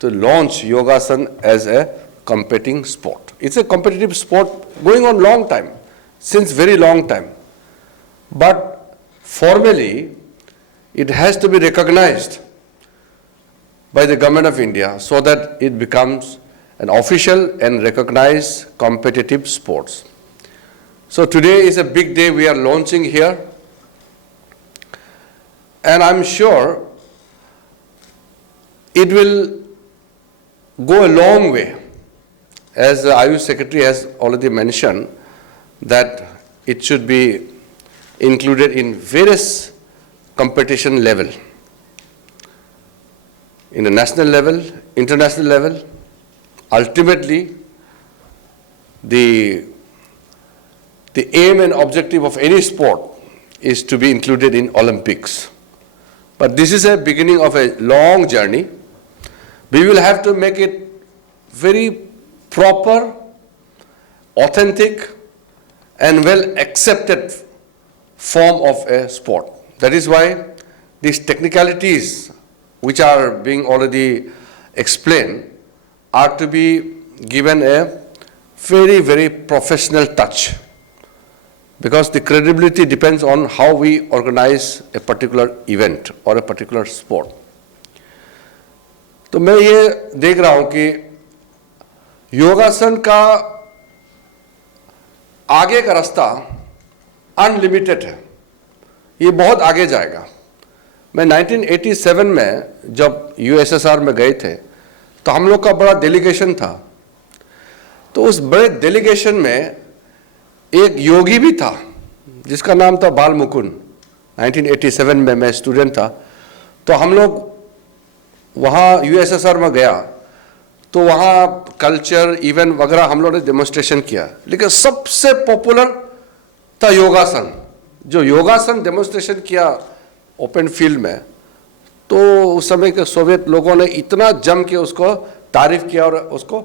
to launch Yogasan as a competing sport. It's a competitive sport going on long time, since very long time. But formally, it has to be recognized by the Government of India so that it becomes an official and recognized competitive sports. So today is a big day we are launching here, and I'm sure it will go a long way. As the Ayush Secretary has already mentioned, that it should be included in various competition level, in the national level, international level. Ultimately, the aim and objective of any sport is to be included in Olympics. But this is a beginning of a long journey. We will have to make it very proper, authentic, and well accepted form of a sport. That is why these technicalities which are being already explained are to be given a very, very professional touch, because the credibility depends on how we organize a particular event or a particular sport. तो मैं ये देख रहा हूं कि योगासन का आगे का रास्ता अनलिमिटेड है, ये बहुत आगे जाएगा। मैं 1987 में जब यूएसएसआर में गए थे तो हम लोग का बड़ा डेलीगेशन था, तो उस बड़े डेलीगेशन में एक योगी भी था जिसका नाम था बाल मुकुंद। 1987 में मैं स्टूडेंट था, तो हम लोग वहाँ यूएसएसआर में गया तो वहाँ कल्चर इवेंट वगैरह हम लोगों ने डेमोन्स्ट्रेशन किया, लेकिन सबसे पॉपुलर था योगासन। जो योगासन डेमोन्स्ट्रेशन किया ओपन फील्ड में, तो उस समय के सोवियत लोगों ने इतना जम के उसको तारीफ किया और उसको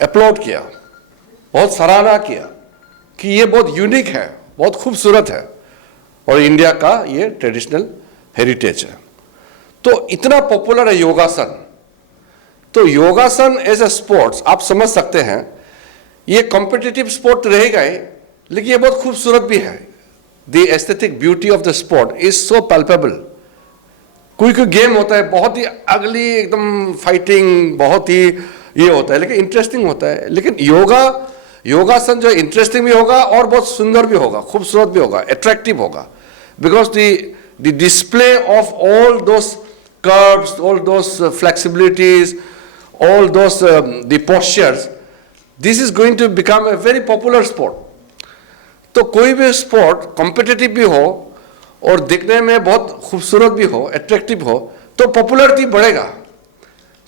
अपलोड किया, बहुत सराहना किया कि ये बहुत यूनिक है, बहुत खूबसूरत है और इंडिया का ये ट्रेडिशनल हेरिटेज है। तो इतना पॉपुलर है योगासन। तो योगासन एज ए स्पोर्ट्स आप समझ सकते हैं, ये कॉम्पिटिटिव स्पोर्ट रहेगा ही, लेकिन ये बहुत खूबसूरत भी है। The aesthetic beauty of the sport is so palpable. कोई कोई गेम होता है बहुत ही अगली, एकदम फाइटिंग, बहुत ही ये होता है, लेकिन इंटरेस्टिंग होता है। लेकिन योगासन जो इंटरेस्टिंग भी होगा और बहुत सुंदर भी होगा, खूबसूरत भी होगा, अट्रैक्टिव होगा, because the display of all those curves, all those flexibilities, all those the postures, this is going to become a very popular sport. तो कोई भी स्पोर्ट कॉम्पिटिटिव भी हो और दिखने में बहुत खूबसूरत भी हो, अट्रैक्टिव हो, तो पॉपुलरिटी बढ़ेगा।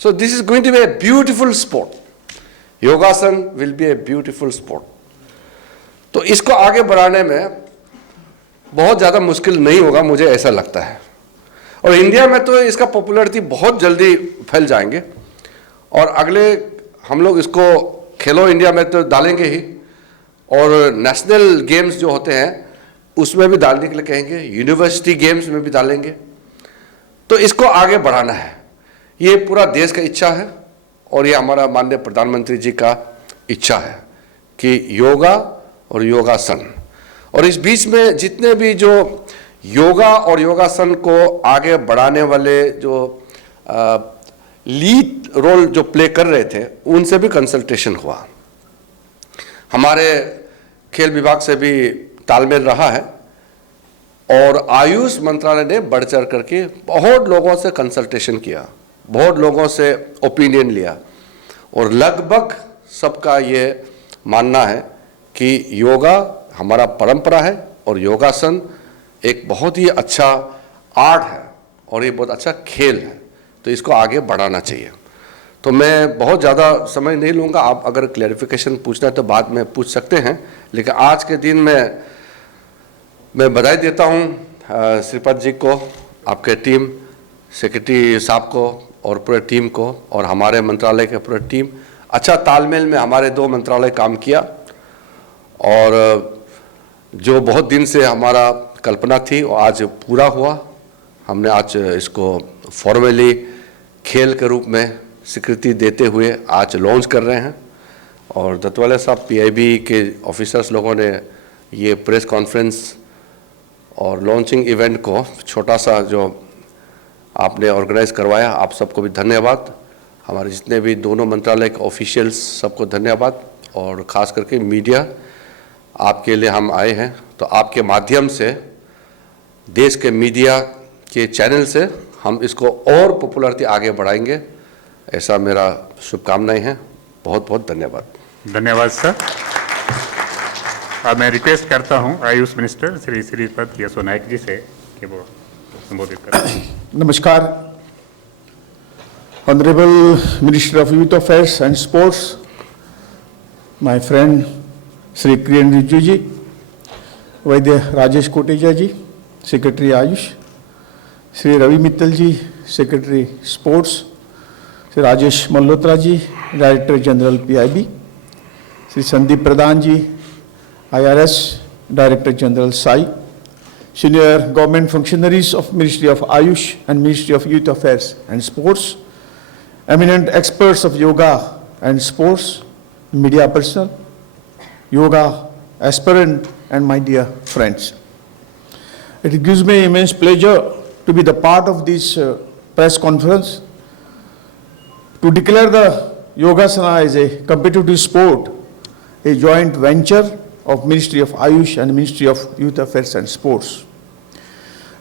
So this is going to be a beautiful sport. Yogasana will be a beautiful sport. तो इसको आगे बढ़ाने में बहुत ज़्यादा मुश्किल नहीं होगा, मुझे ऐसा लगता है। और इंडिया में तो इसका पॉपुलरिटी बहुत जल्दी फैल जाएंगे और अगले हम लोग इसको खेलो इंडिया में तो डालेंगे ही, और नेशनल गेम्स जो होते हैं उसमें भी डालने के लिए कहेंगे, यूनिवर्सिटी गेम्स में भी डालेंगे। तो इसको आगे बढ़ाना है, ये पूरा देश का इच्छा है और ये हमारा माननीय प्रधानमंत्री जी का इच्छा है कि योगा और योगासन, और इस बीच में जितने भी जो योगा और योगासन को आगे बढ़ाने वाले जो लीड रोल जो प्ले कर रहे थे, उनसे भी कंसल्टेशन हुआ। हमारे खेल विभाग से भी तालमेल रहा है और आयुष मंत्रालय ने बढ़ चढ़ करके बहुत लोगों से कंसल्टेशन किया, बहुत लोगों से ओपिनियन लिया, और लगभग सबका ये मानना है कि योगा हमारा परंपरा है और योगासन एक बहुत ही अच्छा आर्ट है और ये बहुत अच्छा खेल है, तो इसको आगे बढ़ाना चाहिए। तो मैं बहुत ज़्यादा समय नहीं लूँगा, आप अगर क्लैरिफिकेशन पूछना है तो बाद में पूछ सकते हैं, लेकिन आज के दिन में मैं बधाई देता हूँ श्रीपद जी को, आपके टीम, सेक्रेटरी साहब को और पूरे टीम को, और हमारे मंत्रालय के पूरे टीम। अच्छा तालमेल में हमारे दो मंत्रालय काम किया, और जो बहुत दिन से हमारा कल्पना थी वो आज पूरा हुआ। हमने आज इसको फॉर्मली खेल के रूप में स्वीकृति देते हुए आज लॉन्च कर रहे हैं। और दत्तवाले साहब पीआईबी के ऑफिसर्स लोगों ने ये प्रेस कॉन्फ्रेंस और लॉन्चिंग इवेंट को छोटा सा जो आपने ऑर्गेनाइज करवाया, आप सबको भी धन्यवाद। हमारे जितने भी दोनों मंत्रालय के ऑफिशियल्स सबको धन्यवाद, और ख़ास करके मीडिया, आपके लिए हम आए हैं। तो आपके माध्यम से देश के मीडिया के चैनल से हम इसको और पॉपुलरिटी आगे बढ़ाएंगे, ऐसा मेरा शुभकामनाएं हैं। बहुत बहुत धन्यवाद। धन्यवाद सर। अब मैं रिक्वेस्ट करता हूं आयुष मिनिस्टर श्री श्रीपद यसो नायक जी से कि वो संबोधित करें। नमस्कार। Honorable Minister of Youth Affairs and Sports, my friend Sri Kiren Rijiju ji, Vaidya Rajesh Koteja ji, Secretary Ayush, Sri Ravi Mittal ji, Secretary Sports, Sri Rajesh Malhotra ji, Director General PIB, Sri Sandeep Pradhan ji, IRS, Director General SAI, senior government functionaries of Ministry of Ayush and Ministry of Youth Affairs and Sports, eminent experts of yoga and sports, media personnel, yoga aspirant, and my dear friends. It gives me immense pleasure to be the part of this press conference to declare the Yogasana as a competitive sport, a joint venture of Ministry of Ayush and Ministry of Youth Affairs and Sports.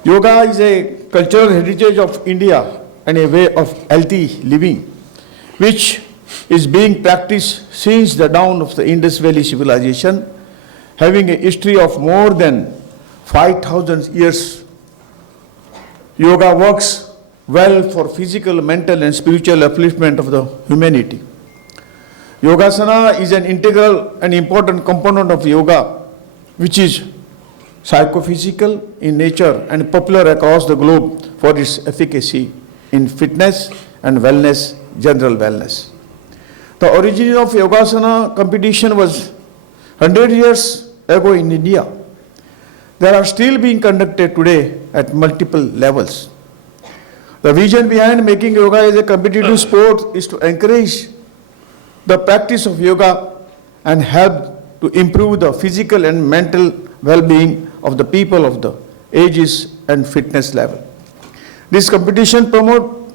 Yoga is a cultural heritage of India and a way of healthy living, which is being practiced since the dawn of the Indus Valley civilization, having a history of more than 5,000 years. Yoga works well for physical, mental, and spiritual upliftment of the humanity. Yogasana is an integral and important component of yoga, which is psychophysical in nature and popular across the globe for its efficacy in fitness and wellness, general wellness. The origin of Yogasana competition was 100 years ago in India. They are still being conducted today at multiple levels. The vision behind making yoga as a competitive sport is to encourage the practice of yoga and help to improve the physical and mental well-being of the people of the ages and fitness level. This competition promote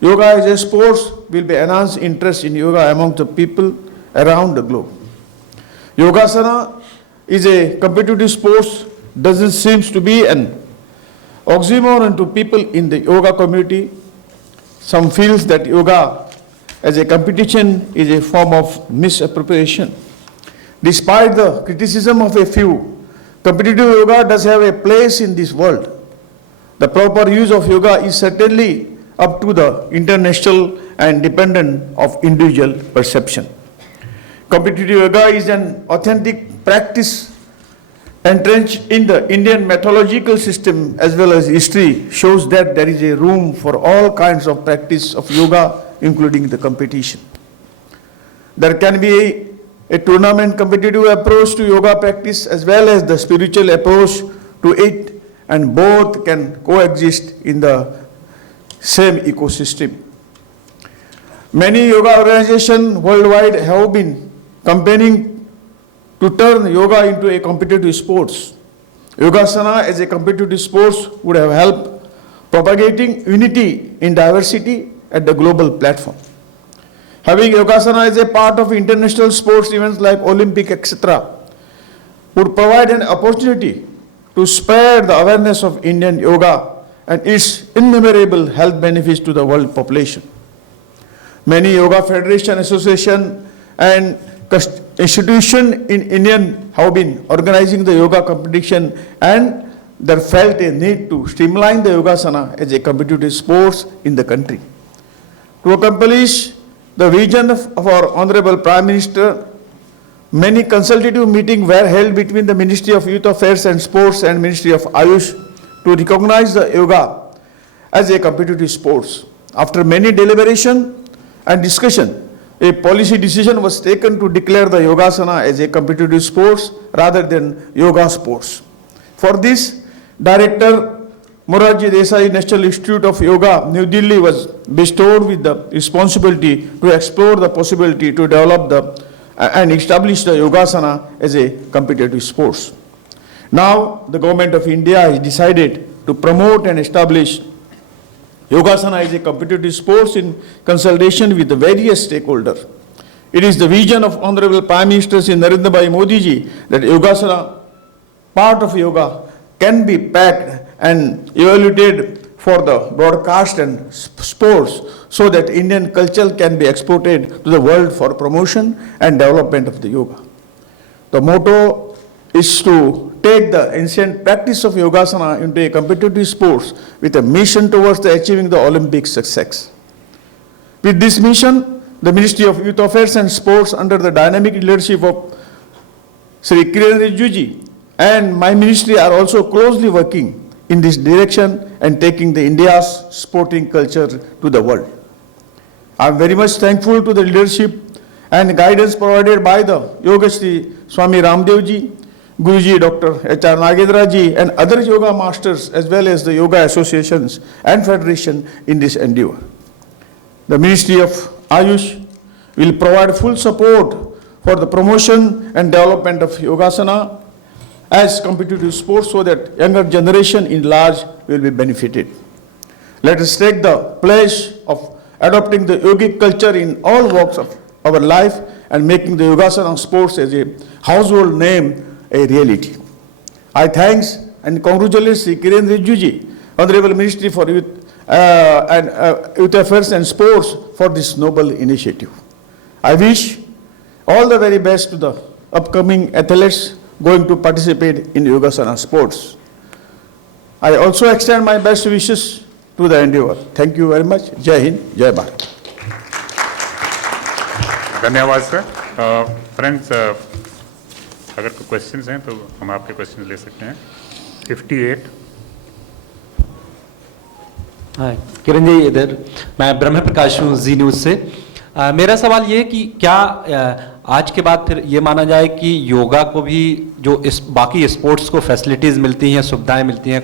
yoga as a sport will be enhanced interest in yoga among the people around the globe. Yogasana is a competitive sport doesn't seem to be an oxymoron to people in the yoga community. Some feels that yoga as a competition is a form of misappropriation. Despite the criticism of a few, competitive yoga does have a place in this world. The proper use of yoga is certainly up to the international and dependent of individual perception. Competitive yoga is an authentic practice entrenched in the Indian mythological system as well as history, shows that there is a room for all kinds of practice of yoga, including the competition. There can be a tournament competitive approach to yoga practice as well as the spiritual approach to it, and both can coexist in the same ecosystem. Many yoga organizations worldwide have been campaigning to turn yoga into a competitive sports. Yogasana as a competitive sports would have helped propagating unity in diversity at the global platform. Having Yogasana as a part of international sports events like Olympic, etc., would provide an opportunity to spread the awareness of Indian yoga and its innumerable health benefits to the world population. Many yoga federation, association, and institution in Indian have been organizing the yoga competition, and there felt a need to streamline the Yogasana as a competitive sports in the country. To accomplish the vision of our Honorable Prime Minister, many consultative meetings were held between the Ministry of Youth Affairs and Sports and Ministry of Ayush to recognize the yoga as a competitive sports. After many deliberation and discussion, a policy decision was taken to declare the Yogasana as a competitive sports rather than yoga sports. For this, Director Morarji Desai National Institute of Yoga, New Delhi was bestowed with the responsibility to explore the possibility to develop and establish the Yogasana as a competitive sport. Now, the government of India has decided to promote and establish Yogasana as a competitive sport in consultation with the various stakeholders. It is the vision of Honorable Prime Minister Shri Narendra Bhai Modi ji that Yogasana, part of yoga, can be packed and evaluated for the broadcast and sports so that Indian culture can be exported to the world for promotion and development of the yoga. The motto is to take the ancient practice of Yogasana into a competitive sports with a mission towards achieving the Olympic success. With this mission, the Ministry of Youth Affairs and Sports under the dynamic leadership of Sri Kiren Rijiju ji and my ministry are also closely working in this direction and taking the India's sporting culture to the world. I am very much thankful to the leadership and guidance provided by the Yogashri Swami Ramdev ji, Guruji Dr. H.R. Nagendra ji and other yoga masters as well as the yoga associations and federation in this endeavor. The Ministry of Ayush will provide full support for the promotion and development of Yogasana as competitive sports so that younger generation in large will be benefited. Let us take the pledge of adopting the yogic culture in all walks of our life and making the Yogasana sports as a household name a reality. I thanks and congratulate Sri Kiren Rijiju ji, Honorable Ministry for Youth Youth Affairs and Sports for this noble initiative. I wish all the very best to the upcoming athletes going to participate in Yogasana sports. I also extend my best wishes to the endeavor. Thank you very much. Jai Hind, Jai Bharat. धन्यवाद sir. Friends, अगर कोई questions हैं तो हम आपके questions ले सकते हैं. 58. हाँ, किरण जी इधर. मैं ब्रह्म प्रकाश हूँ जी न्यूज़ से. मेरा सवाल ये है कि क्या आज के बाद फिर ये माना जाए कि योगा को भी जो इस बाकी स्पोर्ट्स को फैसिलिटीज़ मिलती हैं, सुविधाएं मिलती हैं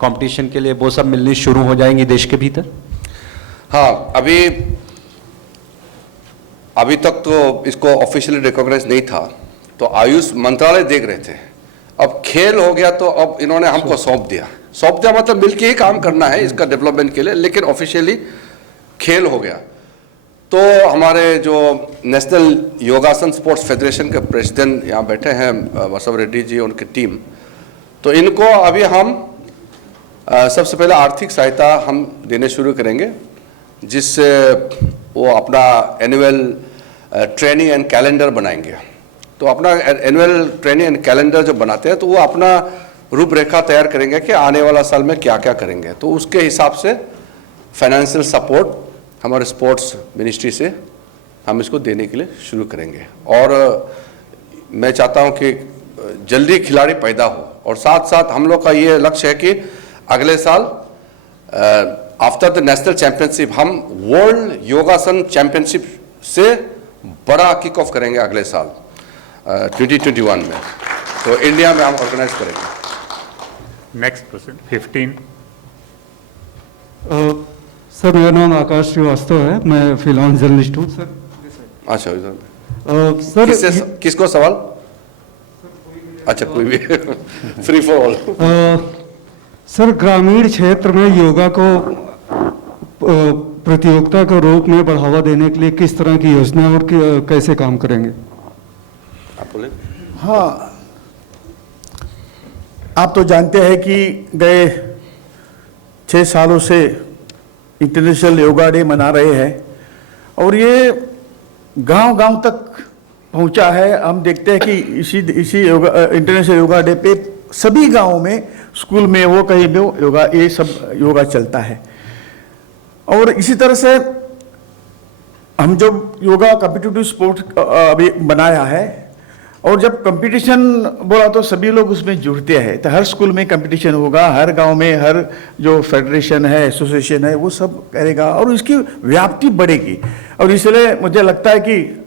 कंपटीशन के लिए, वो सब मिलनी शुरू हो जाएंगी देश के भीतर? हाँ, अभी तक तो इसको ऑफिशियली रिकॉग्नाइज नहीं था, तो आयुष मंत्रालय देख रहे थे. अब खेल हो गया तो अब इन्होंने हमको सौंप दिया मतलब मिलके ही काम करना है इसका डेवलपमेंट के लिए, लेकिन ऑफिशियली खेल हो गया. तो हमारे जो नेशनल योगासन स्पोर्ट्स फेडरेशन के प्रेसिडेंट यहाँ बैठे हैं वसव रेड्डी जी, उनकी टीम, तो इनको अभी हम सबसे पहले आर्थिक सहायता हम देने शुरू करेंगे, जिससे वो अपना एनुअल ट्रेनिंग एंड कैलेंडर बनाएंगे. तो अपना एनुअल ट्रेनिंग एंड कैलेंडर जो बनाते हैं तो वो अपना रूपरेखा तैयार करेंगे कि आने वाला साल में क्या क्या करेंगे. तो उसके हिसाब से फाइनेंशियल सपोर्ट हमारे स्पोर्ट्स मिनिस्ट्री से हम इसको देने के लिए शुरू करेंगे. और मैं चाहता हूं कि जल्दी खिलाड़ी पैदा हो, और साथ साथ हम लोग का ये लक्ष्य है कि अगले साल आफ्टर द नेशनल चैंपियनशिप हम वर्ल्ड योगासन चैंपियनशिप से बड़ा किक ऑफ करेंगे अगले साल 2021 में. तो इंडिया में हम ऑर्गेनाइज करेंगे. Next question 15. सर, मेरा नाम आकाश श्रीवास्तव है, मैं फ्रीलांस जर्नलिस्ट हूँ सर. अच्छा, इधर सर किसको सवाल? अच्छा, कोई भी फ्री फॉर ऑल. सर, ग्रामीण क्षेत्र में योगा को प्रतियोगिता के रूप में बढ़ावा देने के लिए किस तरह की योजना और कैसे काम करेंगे? आप बोले. हाँ, आप तो जानते हैं कि गए 6 सालों से इंटरनेशनल योगा डे मना रहे हैं, और ये गांव-गांव तक पहुंचा है. हम देखते हैं कि इसी योगा इंटरनेशनल योगा डे पे सभी गांवों में, स्कूल में वो कहीं भी योगा, ये सब योगा चलता है. और इसी तरह से हम जब योगा कॉम्पिटिटिव स्पोर्ट अभी बनाया है, और जब कंपटीशन बोला तो सभी लोग उसमें जुड़ते हैं, तो हर स्कूल में कंपटीशन होगा, हर गांव में हर जो फेडरेशन है, एसोसिएशन है, वो सब करेगा और उसकी व्याप्ति बढ़ेगी। और इसलिए मुझे लगता है कि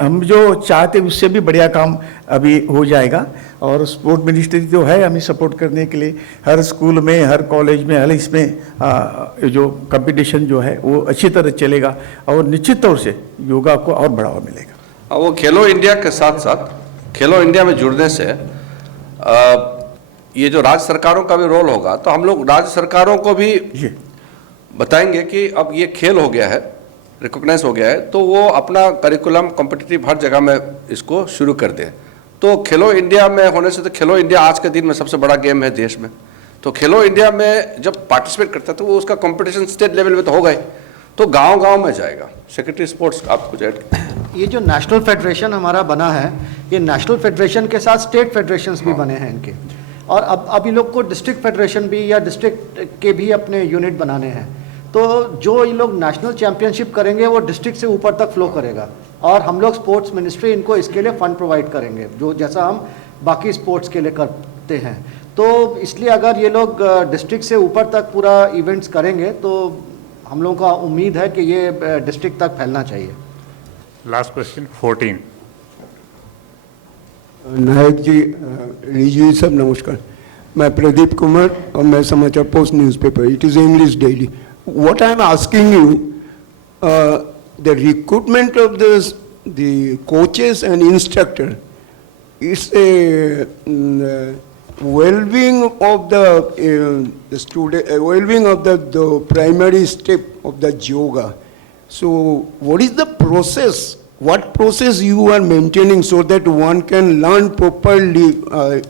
हम जो चाहते उससे भी बढ़िया काम अभी हो जाएगा। और स्पोर्ट मिनिस्ट्री जो है हमें सपोर्ट करने के लिए हर स्कूल में, हर कॉलेज में, हर इसमें जो कंपटीशन जो है वो अच्छी तरह चलेगा और निश्चित तौर से योगा को और बढ़ावा मिलेगा। वो खेलो इंडिया के साथ साथ खेलो इंडिया में जुड़ने से ये जो राज्य सरकारों का भी रोल होगा, तो हम लोग राज्य सरकारों को भी बताएंगे कि अब ये खेल हो गया है, रिकॉग्नाइज हो गया है, तो वो अपना करिकुलम कॉम्पिटिटिव हर जगह में इसको शुरू कर दें। तो खेलो इंडिया में होने से, तो खेलो इंडिया आज के दिन में सबसे बड़ा गेम है देश में, तो खेलो इंडिया में जब पार्टिसिपेट करता है तो वो उसका कंपटीशन स्टेट लेवल में तो होगा ही, तो गांव-गांव में जाएगा। सेक्रेटरी स्पोर्ट्स आप कुछ ऐड। ये जो नेशनल फेडरेशन हमारा बना है, ये नेशनल फेडरेशन के साथ स्टेट फेडरेशंस भी बने हैं इनके, और अब ये लोग को डिस्ट्रिक्ट फेडरेशन भी या डिस्ट्रिक्ट के भी अपने यूनिट बनाने हैं। तो जो ये लोग नेशनल चैंपियनशिप करेंगे वो डिस्ट्रिक्ट से ऊपर तक फ्लो करेगा, और हम लोग स्पोर्ट्स मिनिस्ट्री इनको इसके लिए फंड प्रोवाइड करेंगे, जो जैसा हम बाकी स्पोर्ट्स के लिए करते हैं। तो इसलिए अगर ये लोग डिस्ट्रिक्ट से ऊपर तक पूरा इवेंट्स करेंगे तो हम लोगों का उम्मीद है कि ये डिस्ट्रिक्ट तक फैलना चाहिए। Last question 14। नायक जी, रिजू जी सब नमस्कार। मैं प्रदीप कुमार और मैं समाचार post newspaper, it is English daily. What I am asking you, the recruitment of the coaches and instructor is a well-being of the student, well-being of the primary step of the yoga. So what is the process? What process you are maintaining so that one can learn properly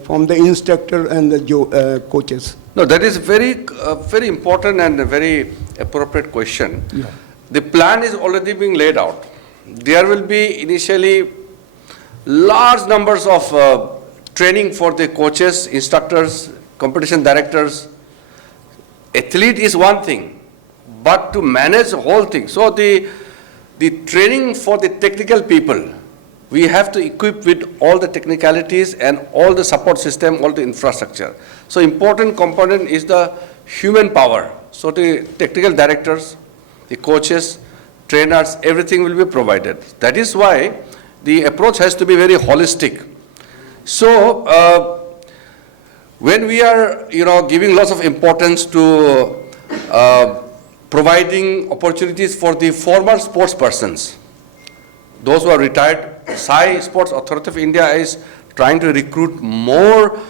from the instructor and the coaches? No, that is very important and a very appropriate question. Yeah. The plan is already being laid out. There will be initially large numbers of training for the coaches, instructors, competition directors. Athlete is one thing, but to manage the whole thing. So the training for the technical people, we have to equip with all the technicalities and all the support system, all the infrastructure. So important component is the human power. So the technical directors, the coaches, trainers, everything will be provided. That is why the approach has to be very holistic. So when we are, giving lots of importance to providing opportunities for the former sports persons, those who are retired, Sai Sports Authority of India is trying to recruit more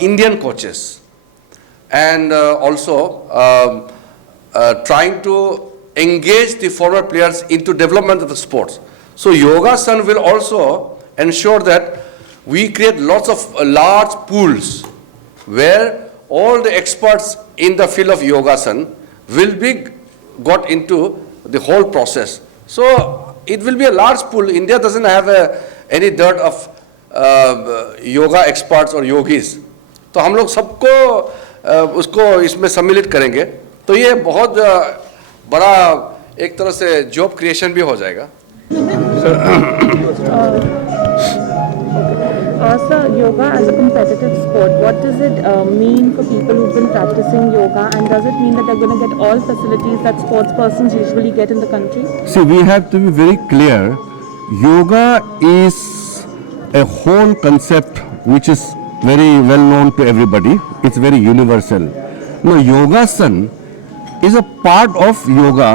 Indian coaches, and also trying to engage the former players into development of the sports. So Yogasan will also ensure that we create lots of large pools where all the experts in the field of Yogasan will be got into the whole process. So it will be a large pool. India doesn't have any dearth of yoga experts or yogis. तो हम लोग सबको उसको इसमें सम्मिलित करेंगे, तो ये बहुत बड़ा एक तरह से जॉब क्रिएशन भी हो जाएगा। Sir, yoga as a competitive sport, what does it mean for people who've been practicing yoga, and does it mean that they're going to get all facilities that sports persons usually get in the country? See, we have to be very clear. Yoga is a whole concept which is very well known to everybody. It's very universal. Now, Yogasan is a part of yoga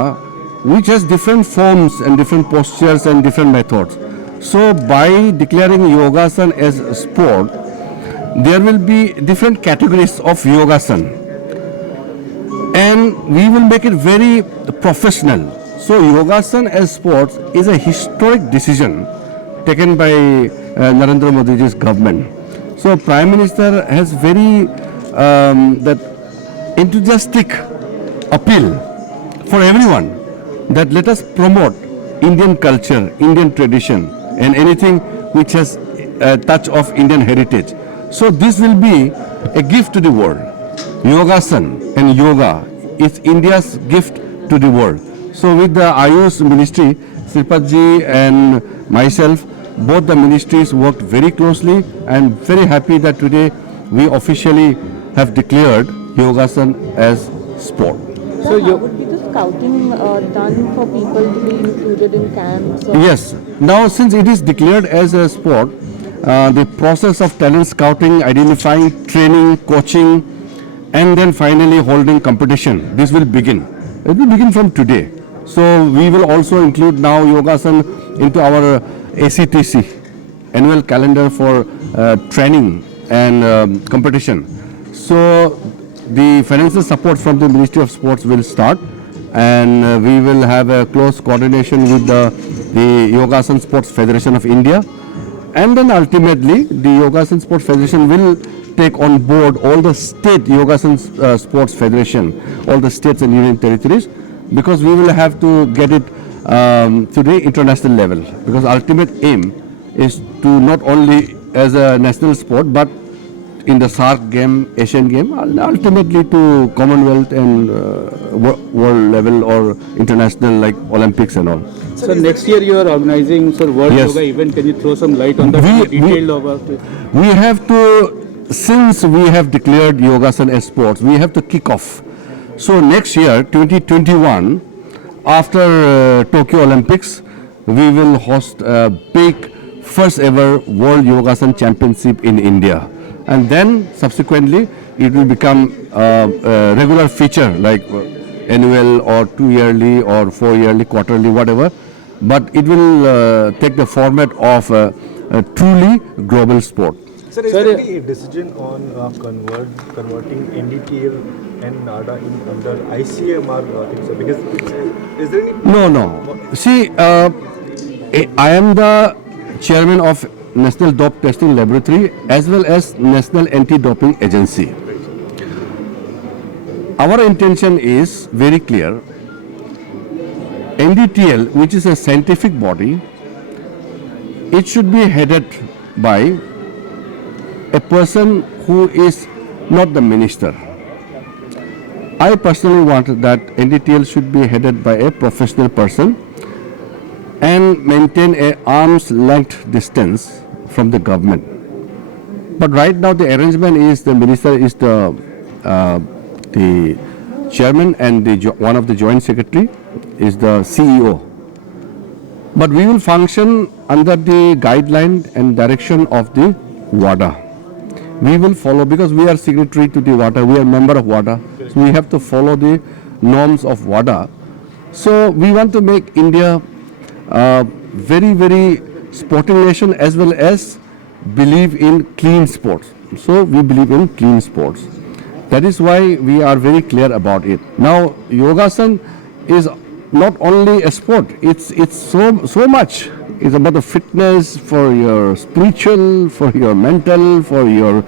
which has different forms and different postures and different methods. So by declaring Yogasan as a sport, there will be different categories of Yogasan, and we will make it very professional. So Yogasan as sports is a historic decision taken by Narendra Modi's government. So Prime Minister has very that enthusiastic appeal for everyone that let us promote Indian culture, Indian tradition, and anything which has a touch of Indian heritage. So this will be a gift to the world. Yogasan and yoga is India's gift to the world. So with the Ayush Ministry, Sripad ji and myself, both the ministries worked very closely, and very happy that today we officially have declared Yogasan as sport. So how would be the scouting done for people to be included in camps? Yes. Now, since it is declared as a sport, the process of talent scouting, identifying, training, coaching, and then finally holding competition, this will begin. It will begin from today. So we will also include now Yogasan into our ACTC, annual calendar for training and competition. So the financial support from the Ministry of Sports will start, and we will have a close coordination with the Yogasan Sports Federation of India, and then ultimately the Yogasan Sports Federation will take on board all the state Yogasan Sports Federation, all the states and union territories, because we will have to get it to the international level, because ultimate aim is to not only as a national sport but in the SAARC game, Asian game, ultimately to Commonwealth and world level or international like Olympics and all. So next year you are organizing World Yes. Yoga event. Can you throw some light on that? Detailed about it. We have to, since we have declared Yogasan as sports, we have to kick off. So next year, 2021, after Tokyo Olympics, we will host a big first ever World Yogasan Championship in India. And then subsequently it will become a regular feature like annual or 2 yearly or 4 yearly, quarterly, whatever. But it will take the format of a truly global sport. Sir, is there any decision on converting NDTL and NADA under ICMR things? Because is there any? No. See, I am the chairman of National Dope Testing Laboratory as well as National Anti-Doping Agency. Our intention is very clear. NDTL, which is a scientific body, it should be headed by a person who is not the minister. I personally want that NDTL should be headed by a professional person and maintain a arm's length distance from the government. But right now the arrangement is the minister is the chairman and one of the joint secretary is the CEO. But we will function under the guideline and direction of the WADA. We will follow, because we are signatory to the WADA, we are member of WADA, so we have to follow the norms of WADA. So we want to make India very, very sporting nation as well as believe in clean sports. So we believe in clean sports. That is why we are very clear about it. Now, Yogasan is not only a sport, it's so much. It's about the fitness for your spiritual, for your mental, for your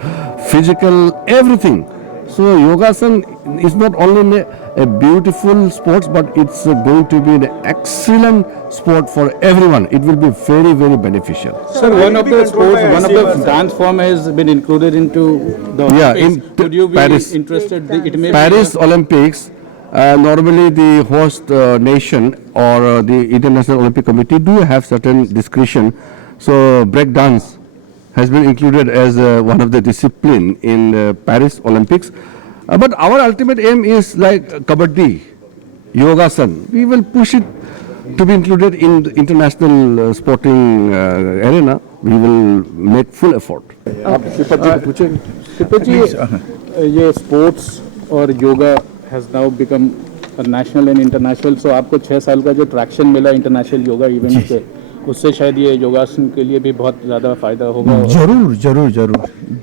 physical, everything. So Yogasan is not only a beautiful sport, but it's going to be an excellent sport for everyone. It will be very, very beneficial. Sir, one of the dance form has been included into the Olympics. Would you be Paris. interested? It may Paris Olympics, normally the host nation or the International Olympic Committee do have certain discretion. So break dance has been included as one of the discipline in Paris Olympics. But our ultimate aim is like Kabaddi, Yogasan. We will push it to be included in the international sporting arena. We will make full effort. ये sports और yoga has now become national and international, so आपको 6 साल का जो traction मिला international yoga event से, उससे शायद ये योगासन के लिए भी बहुत ज़्यादा फायदा होगा. जरूर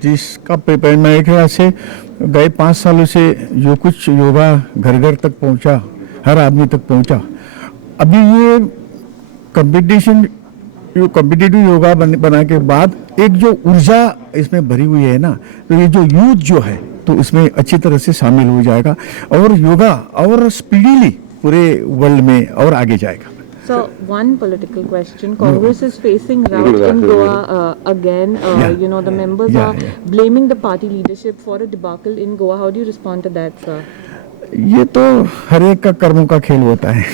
जिसका प्रेरणा एक ख्याल से गए 5 सालों से जो कुछ योगा घर घर तक पहुंचा, हर आदमी तक पहुंचा, अभी ये कॉम्पिटिटिव योगा बना के बाद एक जो ऊर्जा इसमें भरी हुई है ना, तो ये जो यूथ जो है तो इसमें अच्छी तरह से शामिल हो जाएगा और योगा और स्पीडीली पूरे वर्ल्ड में और आगे जाएगा. So one political question. Congress is facing rout in Goa again. You know, the members are blaming the party leadership for a debacle in Goa. How do you respond to that, sir? ये तो हर एक का कर्मों का खेल होता है.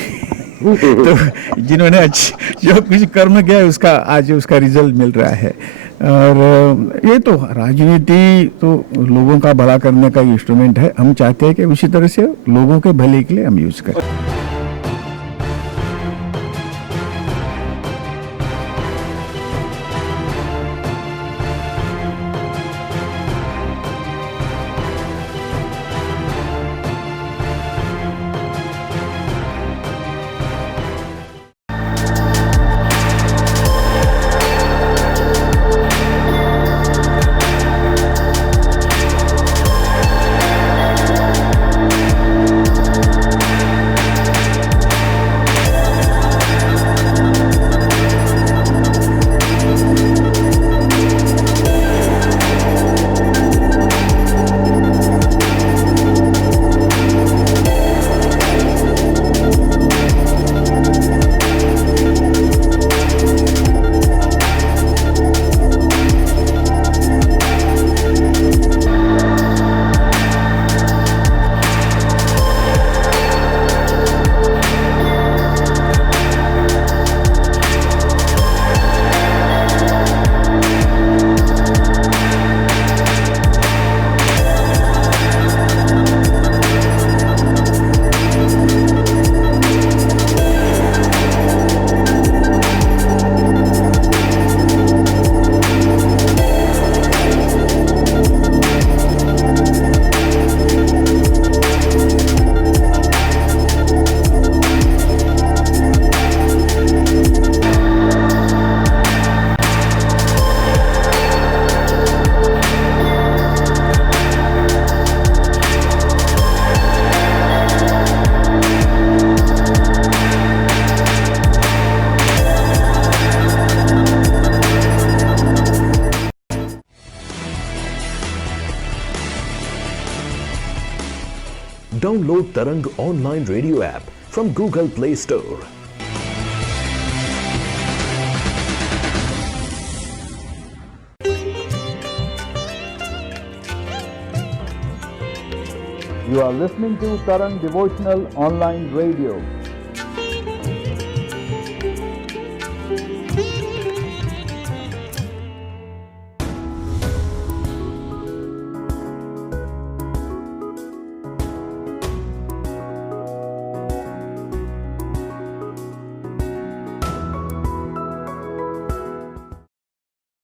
तो जिन्होंने जो कुछ कर्म किया उसका आज उसका रिजल्ट मिल रहा है। और ये तो राजनीति तो लोगों का भला करने का इंस्ट्रूमेंट है। हम चाहते हैं कि उसी तरह से लोगों के भले के लिए हम यूज करें। Download Tarang online radio app from Google Play Store. You are listening to Tarang Devotional Online Radio.